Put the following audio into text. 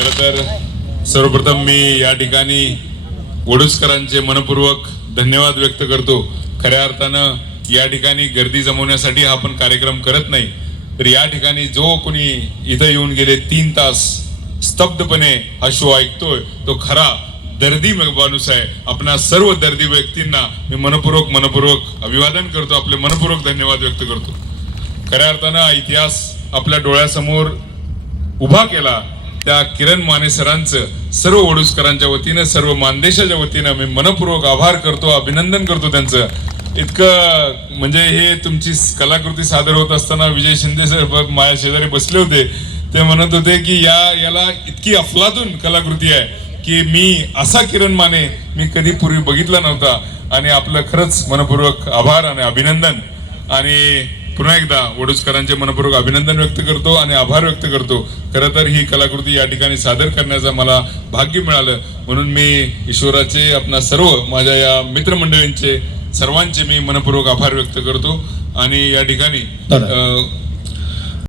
खरं तर सर्वप्रथम मी या ठिकाणी वडूजकरांचे मनपूर्वक धन्यवाद व्यक्त करतो. खऱ्या अर्थानं या ठिकाणी गर्दी जमवण्यासाठी हा आपण कार्यक्रम करत नाही, तर या ठिकाणी जो कोणी इथं येऊन गेले 3 तास स्तब्धपणे हा शो ऐकतोय तो खरा दर्दी माणूस आहे. आपणा सर्व दर्दी व्यक्तींना मी मनपूर्वक अभिवादन करतो, आपले मनपूर्वक धन्यवाद व्यक्त करतो. खऱ्या अर्थानं इतिहास आपल्या डोळ्यासमोर उभा केला त्या किरण माने सरांचं सर्व वडूजकरांच्या वतीनं, सर्व मानदेशाच्या वतीनं मी मनपूर्वक आभार करतो, अभिनंदन करतो त्यांचं. इतकं म्हणजे हे तुमची कलाकृती सादर होत असताना विजय शिंदे सर माझ्या शेजारी बसले होते. ते म्हणत होते की याला इतकी अफलातून कलाकृती आहे की मी असा किरण माने मी कधी पूर्वी बघितला नव्हता. आणि आपलं खरंच मनपूर्वक आभार आणि अभिनंदन. आणि पुन्हा एकदा वडूजकरांचे मनपूर्वक अभिनंदन व्यक्त करतो आणि आभार व्यक्त करतो. खरं तर ही कलाकृती या ठिकाणी सादर करण्याचं मला भाग्य मिळालं, म्हणून मी ईश्वराचे आपणा सर्व माझ्या या मित्रमंडळींचे सर्वांचे मी मनपूर्वक आभार व्यक्त करतो. आणि या ठिकाणी